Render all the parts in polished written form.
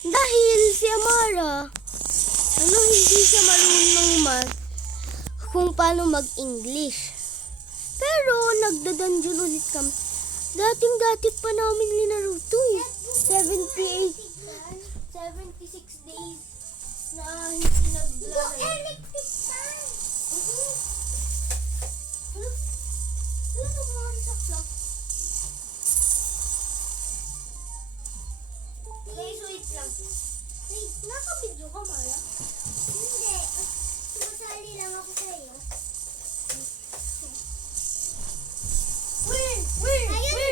Dahil si Amara, hindi siya marunong kung paano mag-English. Pero nagda-dungeon ulit kami. Dating-dati pa namin linaro to eh. 76 days na hindi naglaro. Electric fan! Ano ko sa clock? Guys, wait lang. Wait, nakabidyo ka, Mara? Hindi. Sumasali lang ako sa'yo. Ayun, guys.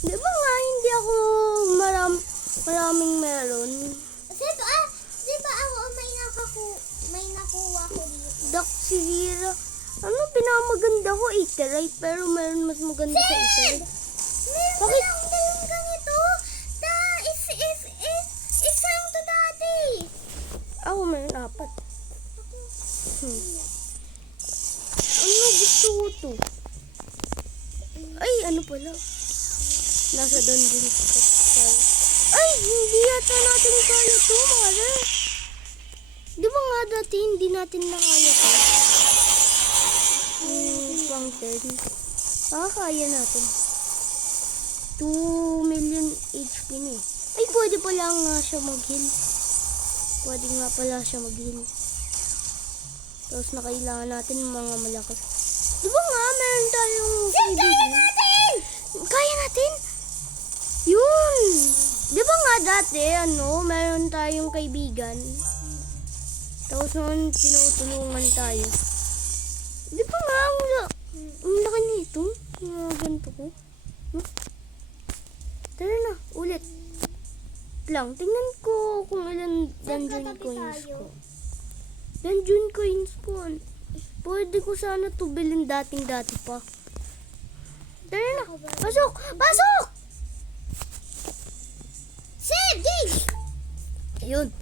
Di ba nga hindi ako maraming meron? Di ba ako may nakuha ko dito? Duck si Zira. Pinakamaganda ko 80 pero meron mas maganda sa 80. Meron Bakit? lang dalawang ganito. Isang to dati. Ako meron 4. Gusto ko to? Ay, ano pala? Nasa dungeon ka. Ay, hindi yata natin kaya to, Mara. Di ba nga dati hindi natin nakaya to? Pang 10. Kaya natin. 2 million HP na eh. Ay, pwede pala nga siya mag-heal. Pwede nga pala siya mag-heal. Tapos na kailangan natin mga malakas. Di ba nga, meron tayong kaibigan? Kaya natin? Yun! Di ba nga dati, meron tayong kaibigan? Tapos noon, tinutulungan tayo. Di ba nga, ang laki nito? Mga ganito ko. Tara na, ulit. Lang, tingnan ko kung ilan dungeon coins ko. Dungeon coins po. Pwede ko sana to bilhin dating-dati pa. Tara na, pasok! Pasok! Sige! Ayun.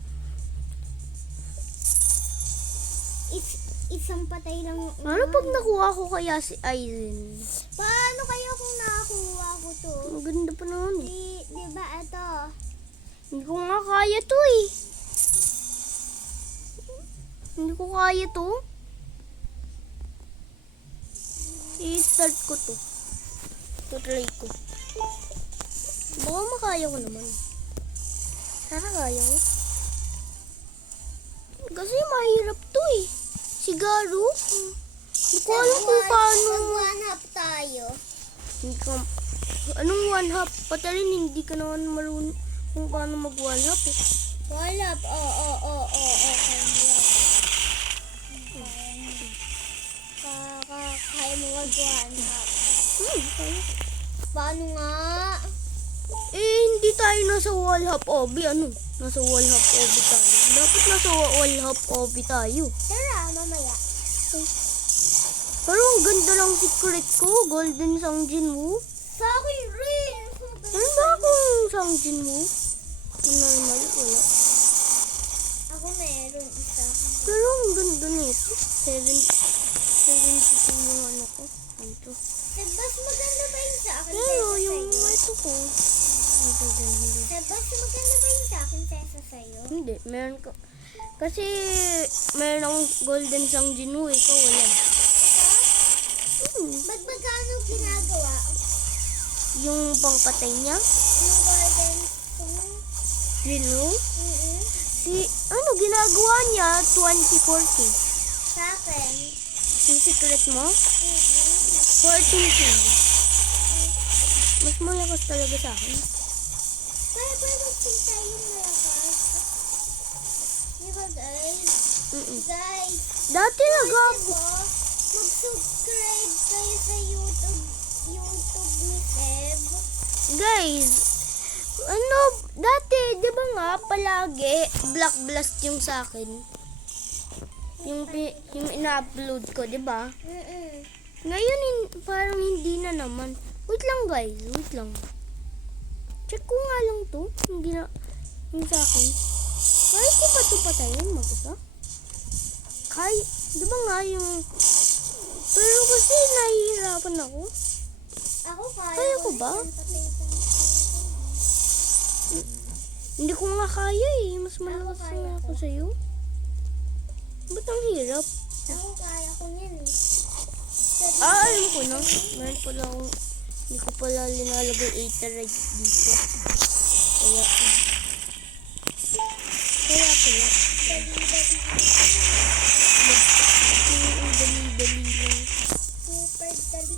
Isang patay lang. Ano pag nakuha ko kaya si Aizen? Paano kaya kung nakakuha ko to? Maganda pa naman eh. Di ba ito? Hindi ko nga kaya to eh. Hindi ko kaya to. I-start ko to. Try ko. Baka makaya ko naman. Sana kaya ko. Kasi mahirap to eh. Sigaro. Hindi ko alam kung paano. Nag-one-up tayo. Hindi ka, anong one half? Pati rin hindi ka naman marunong kung paano mag one half eh. One-up. Oo. Kaya mo mag-one-up. Kaya. Paano nga? Hindi tayo nasa wall hop obi. Nasa wall hop obi tayo. Dapat nasa wall hop obi tayo. Tara, mamaya. Pero ang ganda ng secret ko. Golden Sangjin Woo. Sa akin rin. Ano ba akong Sangjin Woo? Normal, wala. Ako meron isa. Pero ang ganda nito. 72 yung ano ko. Ito. Mas maganda ba yung sa akin? Pero kaysa yung sa'yo? ito ko. Ang ganda. Mas maganda ba yung sa akin kaysa sa'yo? Hindi, meron ko. Kasi meron akong golden Sangjin Woo. Ikaw wala. Ba't magkano ginagawa? Yung pangpatay niya. Yung golden spoon? Jinwoo. Mm-hmm. Ginagawa niya 2040. Sa akin? Yung secret mo? Mm-hmm. 14K. Mas malakas talaga sa akin. Kaya ba mag-sing tayo malakas? Diba guys? Guys, Dati diba? Mag-subscribe kayo sa YouTube ni Seb. guys, dati, di ba nga, palagi, Black Blast yung sa akin. Yung ina-upload ko, di ba? Ngayon, parang hindi na naman. Wait lang guys, wait lang. Check ko nga lang to, yung sa akin. Kaya ko ba ito patayin mag-isa? Di ba nga yung, pero kasi nahihirapan ako. Ako Kaya ko ba? Hindi ko nga kaya eh. Mas malakas kaya nga ako ko. sa'yo. Ba't ang hirap? Ako kaya ko yan eh. Alam ko na. Meron pala akong, hindi ko pala linalagay Aetherite dito. Kaya pala. Ang dali-dali lang. Super dali.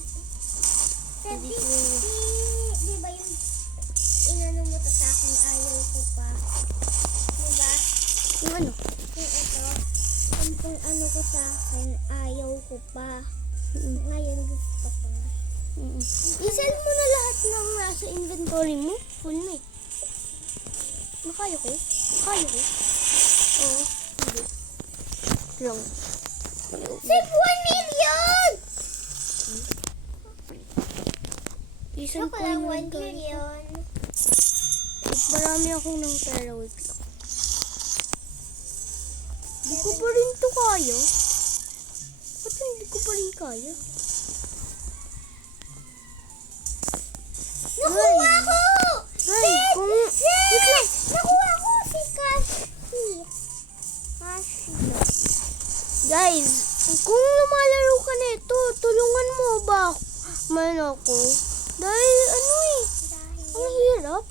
Sabi, Dali ko. di ba yung inano mo to sa akin, ayaw ko pa. Di ba? Yung ano? Yung ito, yung ano ko sa akin, ayaw ko pa. Ngayon gusto ko na. I-sell mo na lahat ng nasa inventory mo. Full na eh. Makaya ko? Kaya ko? Oo. Hindi. Lang. Save 1 million! Isang Ako lang 1 million. Marami akong ng pera. Wait lang. Hindi ko pa rin to kaya. Ba't hindi ko pa rin kaya? Nakuha ko! Ay, kung... Wait lang! Nakuha ko si Cassie. Guys, kung lumalaro ka nito, tulungan mo ba man ako? Dahil ano eh, ang hirap.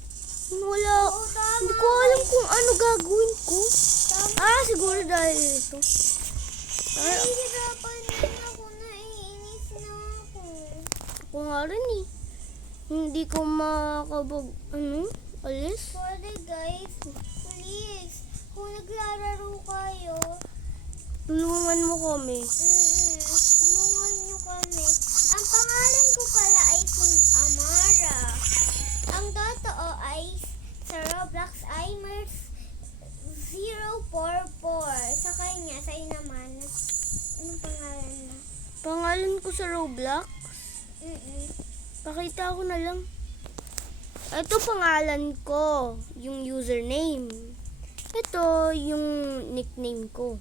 Wala, Oo, tama. hindi ko alam kung ano gagawin ko. Siguro dahil ito. Nahihirapan din ako, naiinis na ako. Ako nga rin eh. Hindi ko alis. Sorry guys, please. Kung naglalaro kayo, Tulungan mo kami. tulungan nyo kami. Ang pangalan ko pala ay Amara. Ang totoo ay sa Roblox ay Mers044. Sa kanya, sa'yo naman. Anong pangalan na? Pangalan ko sa Roblox. Pakita ko na lang. Ito pangalan ko. Yung username. Ito yung nickname ko.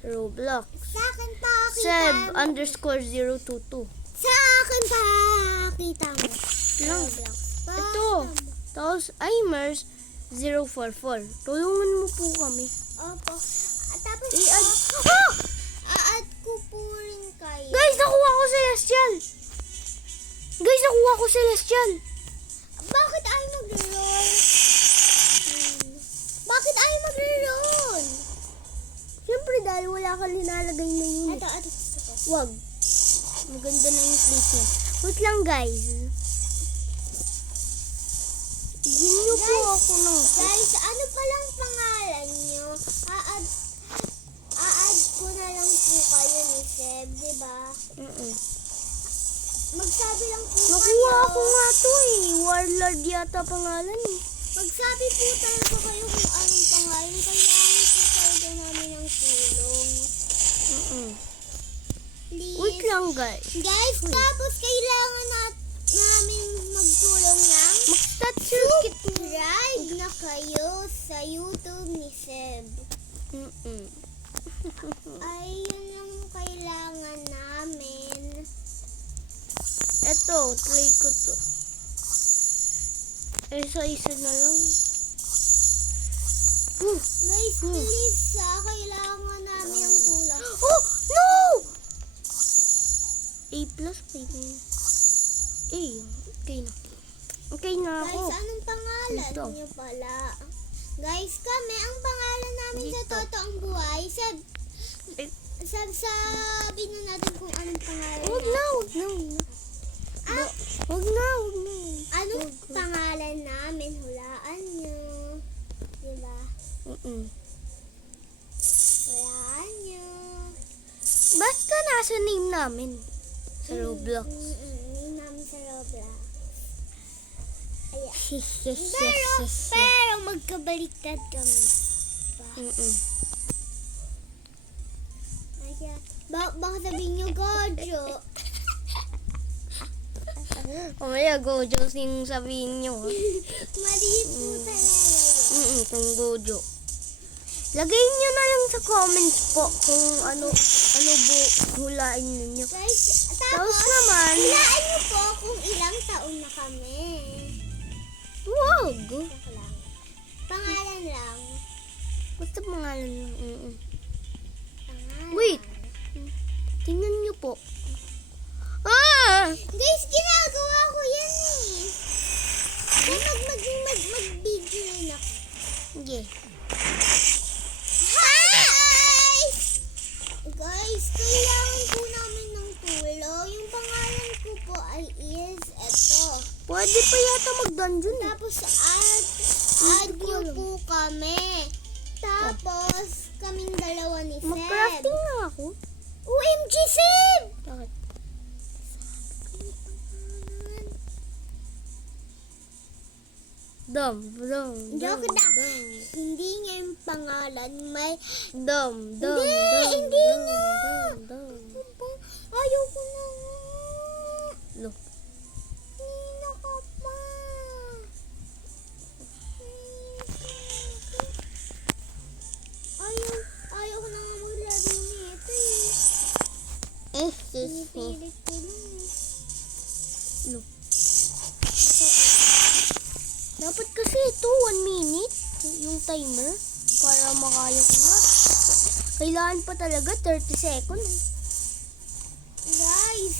Sa Roblox. Sa akin pakita Seb_022. Sa akin pakita mo. Lang. Roblox. Ito. Tapos Imers044. Tulungan mo po kami. Opo. Tapos I-add. add ko po rin kayo. Guys, nakuha ko Celestial. Bakit ay magre-roll? Bakit ay magre-roll? Siyempre dahil wala kang linalagay na unit. Ito. Wag. Maganda na yung plate niya. Wait lang guys. Bigyan niyo po ako ng... Guys, ano palang pangalan nyo? A-add ko na lang po kayo ni Seb, di ba? Magsabi lang po Nakuha kayo. ko nga to eh. Warlord yata pangalan eh. Magsabi po talaga kayo kung anong pangalan. Kailangan po talaga namin ng tulong. Please. Wait lang guys. Guys, tapos kailangan namin magtulong ng Mag-start circuit. subscribe na kayo sa YouTube ni Seb. Ay, yun ang kailangan namin. Eto, try ko to. Isa-isa na lang. Guys, please kailangan namin ang tulong. Oh! No! A+, okay na yun. Okay na. Okay na ako. Guys, anong pangalan Dito. niyo pala? Guys, kami, ang pangalan namin sa Dito. totoong buhay, Eh, sabi na natin kung anong pangalan Huwag na. Anong pangalan namin? Hulaan nyo. Diba? Hulaan nyo. Basta nasa name namin. Sa Roblox. Name namin sa Roblox. Ayan. Pero magkabaliktad kami. Diba? Ayan. Baka sabihin nyo, Gojo. Mamaya Gojo yung sabihin nyo. Mali po talaga yun. Itong Gojo. Lagay nyo na lang sa comments po kung ano Ano bu hulain ninyo? Guys, Tapos tapos, naman, hulaan niyo po kung ilang taon na kami. wag. Joke lang. Pangalan lang. Basta pangalan lang. Pangalan. Wait. Tingnan niyo po. Ah! Guys, ginagawa ko yan eh. Kaya mag-video rin ako. Sige. Guys! Guys, kailangan po namin ng tulong. Yung pangalan ko po ay is eto. Pwede pa yata mag-dungeon. Tapos add niyo po kami. Tapos kaming dalawa ni Seb. Mag-crafting na ako. OMG, Seb! Bakit? Dum. Joke na. Hindi nga yung pangalan. May... Dum. Hindi nga. Dum. Ayaw ko na. Look. Nina ka pa. Ayaw ko na nga maglaro nito eh. Pinipilit ko lang eh. Look. Dapat kasi ito 1 minute yung timer para makaya ko na. Kailangan pa talaga 30 seconds. Guys,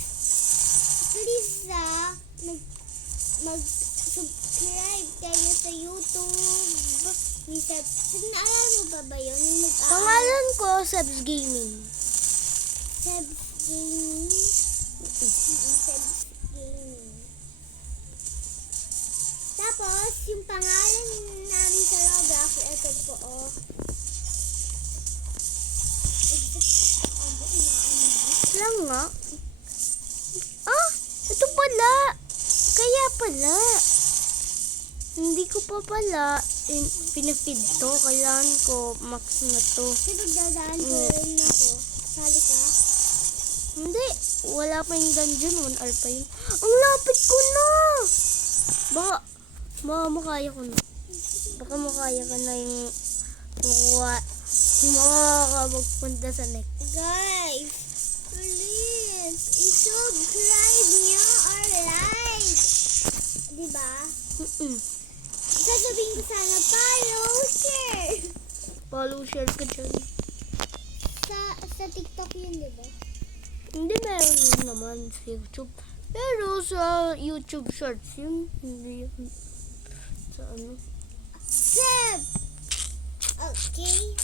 please mag-subscribe kayo sa YouTube. Ni Seb. Naalala mo ba ba yun? Yung Pangalan ko Sebs Gaming. Seb's Gaming. Seb's Gaming. Tapos, yung pangalan namin sa Roblox, ito po, oh. Lang nga. Ah, ito pala. Kaya pala. Hindi ko pa pala pinafeed to. Kailangan ko max na to. Kasi magdadaan ko rin ako. Sali ka? Hindi. Wala pa yung dungeon. 1 hour pa yun. Ang lapit ko na. Baka makaya ko na. Baka makaya ka na yung makuha. Makakapagpunta sa next. Guys, please, i-subscribe niyo or like. Diba? Sasabihin ko sana follow, share. Follow, share ka dyan. Sa TikTok yun, diba? Hindi, meron yun naman sa YouTube. Pero sa YouTube Shorts yun. Hindi yun. Sa ano? Seb! Okay.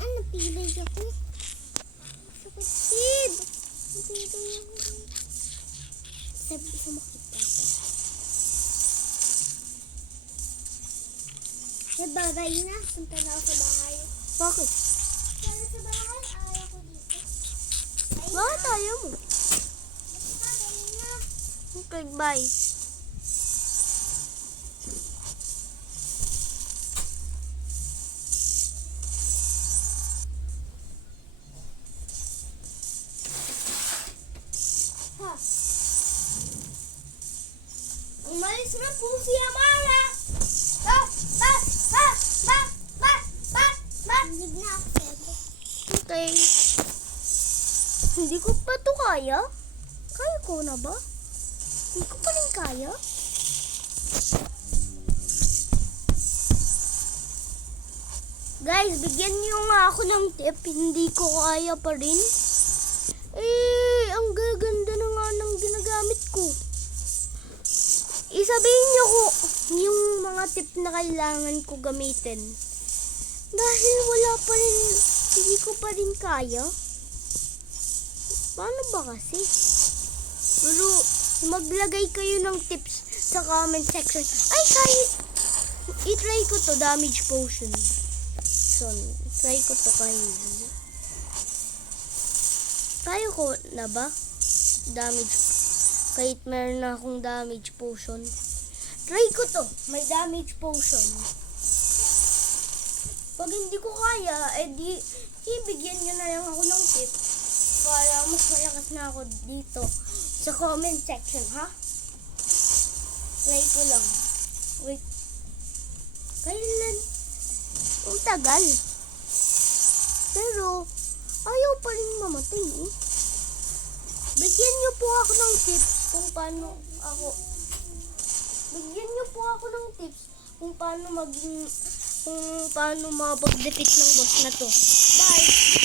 Napilay ako. Sakit, Seb! Napilay ako. Seb, sumakit ka. Seb, babay na. Punta na ako sa bahay. Bakit? Pero sa bahay, ayaw ko dito. Bakit ayaw mo? Babay na. Okay, bye. Umalis na po si Amara! Hindi na ako, Seb. Okay. Hindi ko pa to kaya? Kaya ko na ba? Hindi ko pa rin kaya? Guys, bigyan niyo nga ako ng tip. Hindi ko kaya pa rin. Ang gaganda na nga ng ginagamit ko. Isabihin niyo ko yung mga tip na kailangan ko gamitin. Dahil wala pa rin, hindi ko pa rin kaya. Paano ba kasi? Pero maglagay kayo ng tips sa comment section. Ay, kaya i-try ko to, damage potion. So, try ko to kaya ko na ba? Damage. Kahit meron na akong damage potion. Try ko to, may damage potion. Pag hindi ko kaya, edi ibigyan nyo na lang ako ng tip para mas malakas na ako dito sa comment section, ha? Try ko lang. Wait. Kailan? Ang tagal. Pero, Ayaw pa rin mamatay eh. Bigyan niyo po ako ng tips kung paano ako. Bigyan niyo po ako ng tips kung paano maging kung paano mapag-defeat ng boss na to. Bye!